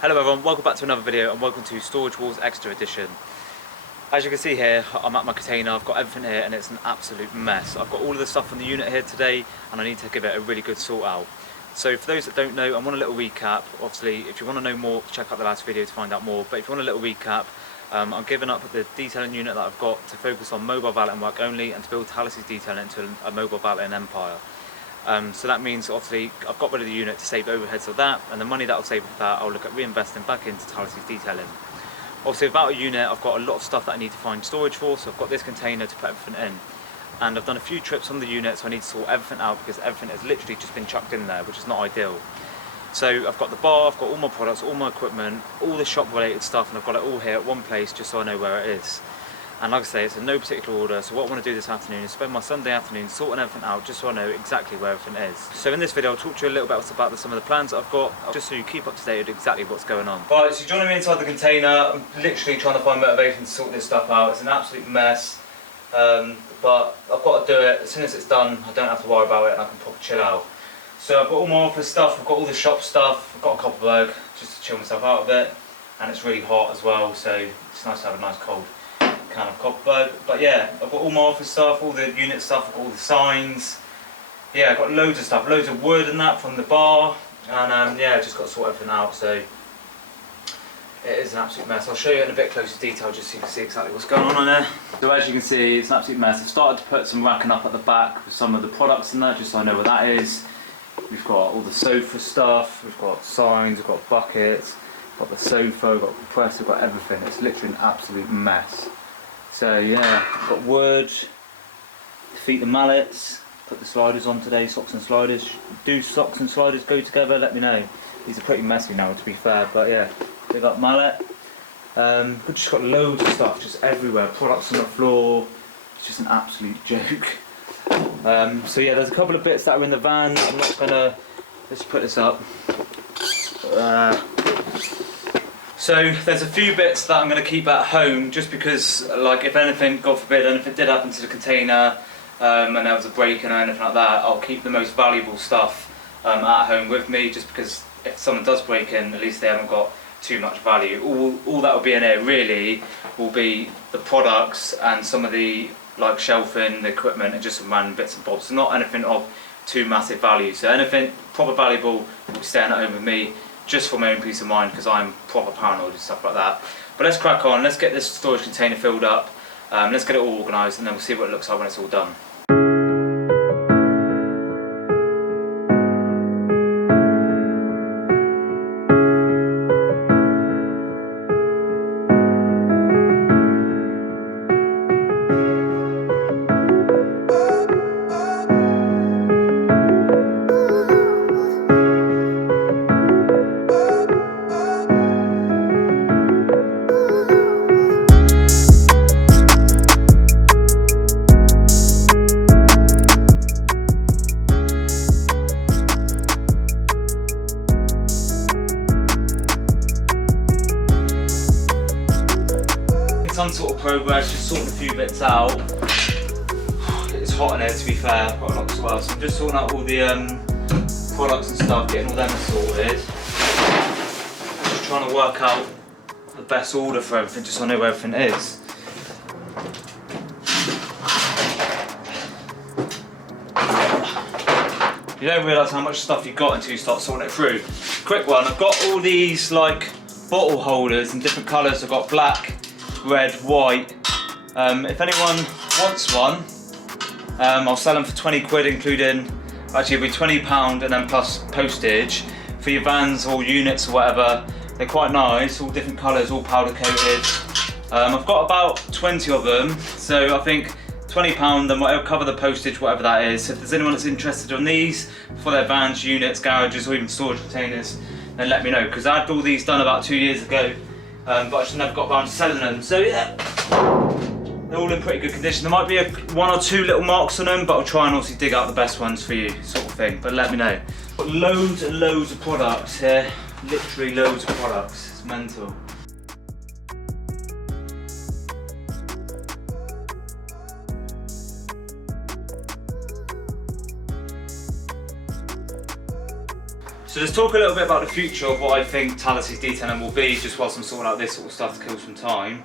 Hello everyone, welcome back to another video and welcome to Storage Wars Extra Edition. As you can see here, I'm at my container, I've got everything here and it's an absolute mess. I've got all of the stuff from the unit here today and I need to give it a really good sort out. So for those that don't know, I want a little recap. Obviously, if you want to know more, check out the last video to find out more. But if you want a little recap, I'm giving up the detailing unit that I've got to focus on mobile valeting work only and to build Talasi's detailing into a mobile valeting empire. So that means obviously I've got rid of the unit to save overheads of that, and the money that I'll save with that I'll look at reinvesting back into Talasi's detailing. Obviously without a unit I've got a lot of stuff that I need to find storage for, so I've got this container to put everything in. And I've done a few trips on the unit, so I need to sort everything out because everything has literally just been chucked in there, which is not ideal. So I've got the bar, I've got all my products, all my equipment, all the shop related stuff, and I've got it all here at one place just so I know where it is. And like I say, it's in no particular order, so what I want to do this afternoon is spend my Sunday afternoon sorting everything out just so I know exactly where everything is. So in this video I'll talk to you a little bit about some of the plans that I've got, just so you keep up to date with exactly what's going on. Right, so joining me inside the container, I'm literally trying to find motivation to sort this stuff out. It's an absolute mess, but I've got to do it. As soon as it's done, I don't have to worry about it and I can proper chill out. So I've got all my office stuff, I've got all the shop stuff, I've got a copper bag just to chill myself out a bit, and it's really hot as well, so it's nice to have a nice cold kind of copper. But yeah, I've got all my office stuff, all the unit stuff, I've got all the signs. Yeah, I've got loads of stuff, loads of wood and that from the bar, and yeah, I've just got to sort everything out. So it is an absolute mess. I'll show you in a bit closer detail just so you can see exactly what's going on there. So as you can see, it's an absolute mess. I've started to put some racking up at the back with some of the products in there just so I know where that is. We've got all the sofa stuff, we've got signs, we've got buckets, we've got the sofa, we've got compressor, we've got everything. It's literally an absolute mess. So yeah, got wood, defeat the mallets, put the sliders on today, socks and sliders. Do socks and sliders go together? Let me know. These are pretty messy now to be fair, but yeah, big up mallet. We've just got loads of stuff just everywhere, products on the floor, it's just an absolute joke. So yeah, there's a couple of bits that are in the van. I'm not gonna, let's put this up. So there's a few bits that I'm going to keep at home just because, like, if anything, God forbid, anything did happen to the container and there was a break-in or anything like that, I'll keep the most valuable stuff at home with me, just because if someone does break in, at least they haven't got too much value. All that will be in here really will be the products and some of the like shelving, the equipment, and just some random bits and bobs. So not anything of too massive value. So anything proper valuable will be staying at home with me, just for my own peace of mind, because I'm proper paranoid and stuff like that. But let's crack on, let's get this storage container filled up, let's get it all organised, and then we'll see what it looks like when it's all done. Some sort of progress, just sorting a few bits out. It's hot in here to be fair, I've got a lot as well, so I'm just sorting out all the products and stuff, getting all them sorted. Just trying to work out the best order for everything, just so I know where everything is. You don't realise how much stuff you've got until you start sorting it through. Quick one, I've got all these like bottle holders in different colours. I've got black, red, white. If anyone wants one, I'll sell them for 20 quid, including, actually it'll be £20 and then plus postage for your vans or units or whatever. They're quite nice, all different colours, all powder coated. I've got about 20 of them, so I think £20, then it'll cover the postage, whatever that is. If there's anyone that's interested on these for their vans, units, garages, or even storage containers, then let me know, because I had all these done about 2 years ago. But I just never got around to selling them. So yeah, they're all in pretty good condition. There might be one or two little marks on them, but I'll try and obviously dig out the best ones for you, sort of thing. But let me know. Got loads and loads of products here. Literally loads of products. It's mental. So let's talk a little bit about the future of what I think Talasi's detailing will be, just whilst I'm sorting out this sort of stuff to kill some time.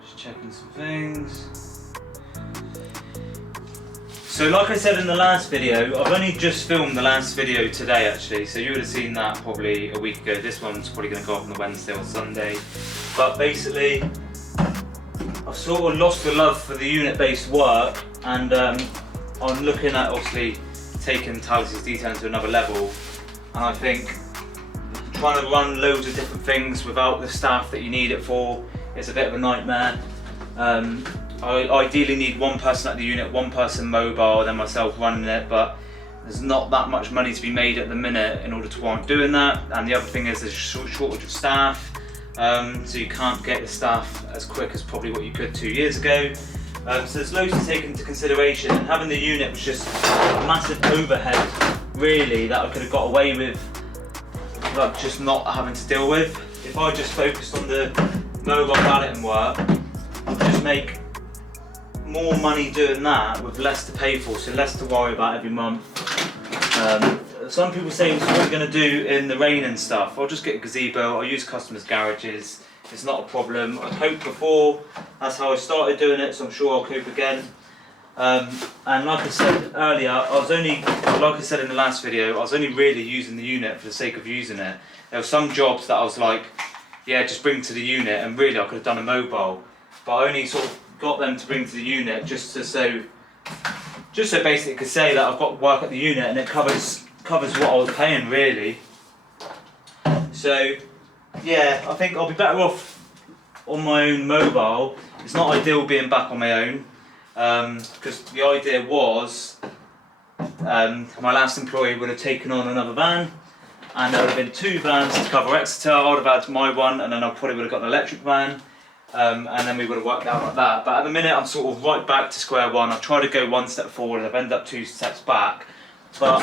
Just checking some things. So like I said in the last video, I've only just filmed the last video today actually, so you would have seen that probably a week ago. This one's probably going to go up on the Wednesday or Sunday. But basically, I've sort of lost the love for the unit-based work, and I'm looking at obviously taking Talasi's detailing to another level, and I think trying to run loads of different things without the staff that you need it for is a bit of a nightmare. I ideally need one person at the unit, one person mobile, and then myself running it, but there's not that much money to be made at the minute in order to warrant doing that. And the other thing is there's a shortage of staff, so you can't get the staff as quick as probably what you could 2 years ago. So there's loads to take into consideration, and having the unit was just a massive overhead really that I could have got away with, like, just not having to deal with. If I just focused on the mobile valeting work, I'd just make more money doing that with less to pay for, so less to worry about every month. Some people say, so what are you going to do in the rain and stuff? I'll just get a gazebo, I'll use customers' garages, it's not a problem. I've coped before, that's how I started doing it, so I'm sure I'll cope again. And like I said earlier, like I said in the last video, I was only really using the unit for the sake of using it. There were some jobs that I was like, yeah, just bring to the unit, and really I could have done a mobile, but I only sort of got them to bring to the unit just so basically could say that I've got work at the unit and it covers what I was paying really. So yeah, I think I'll be better off on my own mobile. It's not ideal being back on my own, because the idea was my last employee would have taken on another van, and there would have been 2 vans to cover Exeter. I would have had my one, and then I probably would have got an electric van. And then we would have worked out like that. But at the minute I'm sort of right back to square one. I've tried to go 1 step forward and I've ended up 2 steps back. But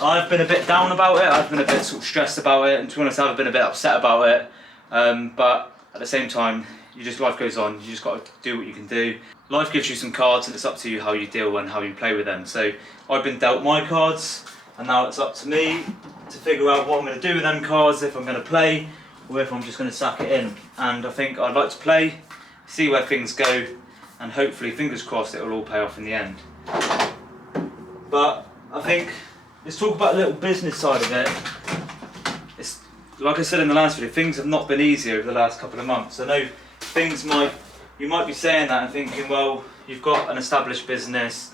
I've been a bit down about it, I've been a bit sort of stressed about it, and to be honest I've been a bit upset about it. But at the same time, life goes on, you just got to do what you can do. Life gives you some cards and it's up to you how you deal and how you play with them. So I've been dealt my cards, and now it's up to me to figure out what I'm going to do with them cards, if I'm going to play or if I'm just going to sack it in. And I think I'd like to play, see where things go, and hopefully, fingers crossed, it will all pay off in the end. But I think, let's talk about a little business side of it. It's, like I said in the last video, things have not been easy over the last couple of months. I know you might be saying that and thinking, well, you've got an established business,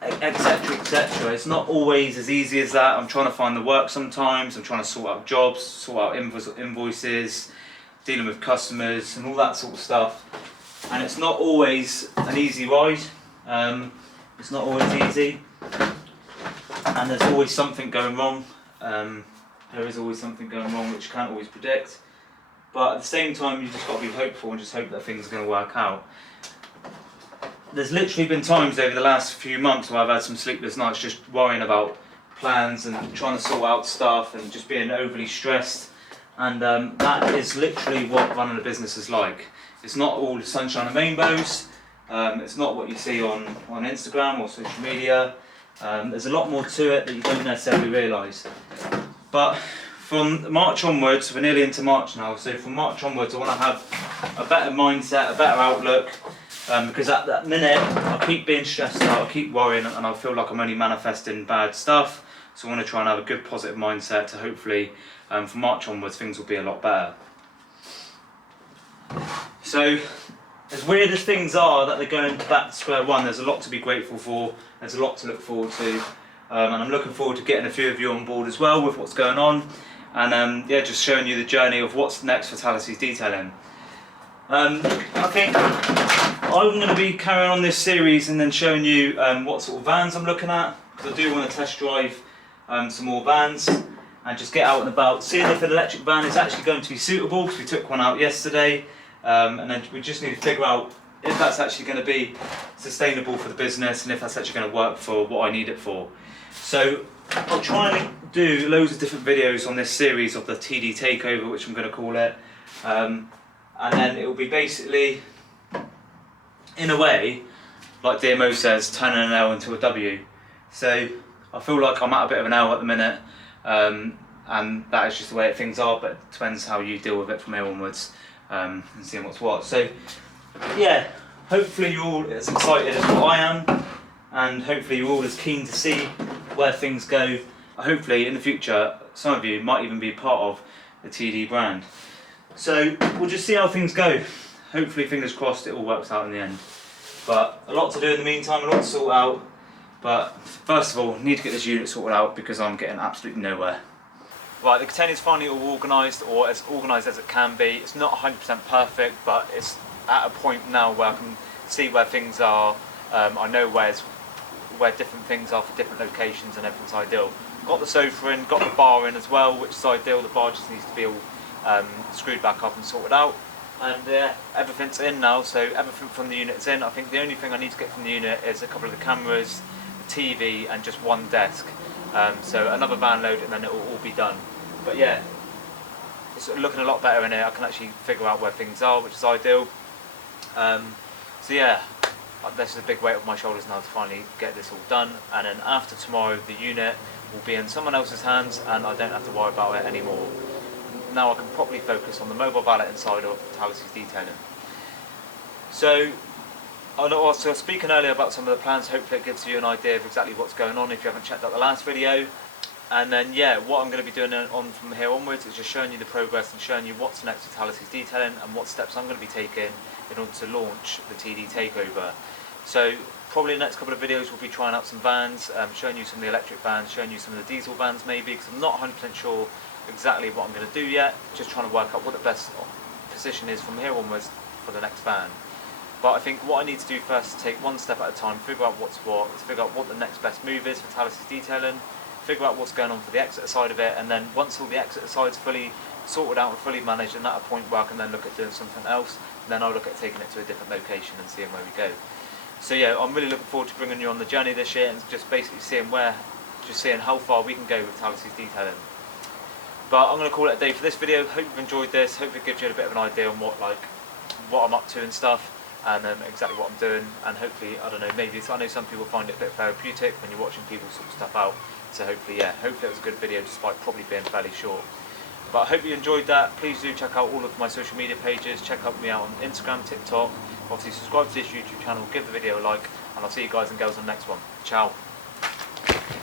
etc, etc. It's not always as easy as that. I'm trying to find the work sometimes, I'm trying to sort out jobs, sort out invoices, dealing with customers and all that sort of stuff. And it's not always an easy ride. It's not always easy. And there's always something going wrong. There is always something going wrong which you can't always predict. But at the same time, you just got to be hopeful and just hope that things are going to work out. There's literally been times over the last few months where I've had some sleepless nights just worrying about plans and trying to sort out stuff and just being overly stressed. And that is literally what running a business is like. It's not all sunshine and rainbows. It's not what you see on Instagram or social media. There's a lot more to it that you don't necessarily realise. But from March onwards, we're nearly into March now, so from March onwards I want to have a better mindset, a better outlook. Because at that minute, I keep being stressed out, I keep worrying, and I feel like I'm only manifesting bad stuff. So I want to try and have a good positive mindset to hopefully, from March onwards, things will be a lot better. So, as weird as things are that they're going back to square one, there's a lot to be grateful for, there's a lot to look forward to. And I'm looking forward to getting a few of you on board as well with what's going on. And yeah, just showing you the journey of what's next for Talasi's detailing. I think I'm going to be carrying on this series and then showing you what sort of vans I'm looking at, because I do want to test drive some more vans and just get out and about, seeing if an electric van is actually going to be suitable, because we took one out yesterday, and then we just need to figure out if that's actually going to be sustainable for the business and if that's actually going to work for what I need it for. So I'll try and do loads of different videos on this series of the TD takeover, which I'm going to call it. And then it will be basically in a way, like DMO says, turning an L into a W. So I feel like I'm at a bit of an L at the minute, and that is just the way things are, but it depends how you deal with it from here onwards, and seeing what's what. So yeah, hopefully you're all as excited as what I am, and hopefully you're all as keen to see where things go. Hopefully in the future, some of you might even be part of the TD brand. So we'll just see how things go. Hopefully, fingers crossed, it all works out in the end. But a lot to do in the meantime, a lot to sort out. But first of all, need to get this unit sorted out because I'm getting absolutely nowhere. Right, the container's finally all organised, or as organised as it can be. It's not 100% perfect, but it's at a point now where I can see where things are. I know where different things are for different locations, and everything's ideal. Got the sofa in, got the bar in as well, which is ideal. The bar just needs to be all screwed back up and sorted out. And everything's in now, so everything from the unit is in. I think the only thing I need to get from the unit is a couple of the cameras, the TV, and just one desk. So another van load and then it will all be done. But yeah, it's looking a lot better in here. I can actually figure out where things are, which is ideal. So yeah, this is a big weight off my shoulders now to finally get this all done. And then after tomorrow, the unit will be in someone else's hands and I don't have to worry about it anymore. Now I can properly focus on the mobile valet inside of Talasi's detailing. So, I was speaking earlier about some of the plans. Hopefully it gives you an idea of exactly what's going on if you haven't checked out the last video. And then yeah, what I'm going to be doing on from here onwards is just showing you the progress and showing you what's next with Talasi's detailing and what steps I'm going to be taking in order to launch the TD takeover. So probably the next couple of videos we'll be trying out some vans, showing you some of the electric vans, showing you some of the diesel vans maybe, because I'm not 100% sure exactly what I'm going to do yet, just trying to work out what the best position is from here onwards for the next van. But I think what I need to do first is take one step at a time, figure out what's what, figure out what the next best move is for Talasi's detailing, figure out what's going on for the exit side of it, and then once all the exit side's fully sorted out and fully managed, and at a point where I can then look at doing something else, then I'll look at taking it to a different location and seeing where we go. So yeah, I'm really looking forward to bringing you on the journey this year and just basically seeing how far we can go with Talasi's detailing. But I'm going to call it a day for this video. Hope you've enjoyed this. Hope it gives you a bit of an idea on what I'm up to and stuff, and exactly what I'm doing. And hopefully, I don't know, maybe I know some people find it a bit therapeutic when you're watching people sort stuff out. So hopefully, yeah, hopefully it was a good video despite probably being fairly short. But I hope you enjoyed that. Please do check out all of my social media pages. Check out me out on Instagram, TikTok. Obviously, subscribe to this YouTube channel. Give the video a like, and I'll see you guys and girls on the next one. Ciao.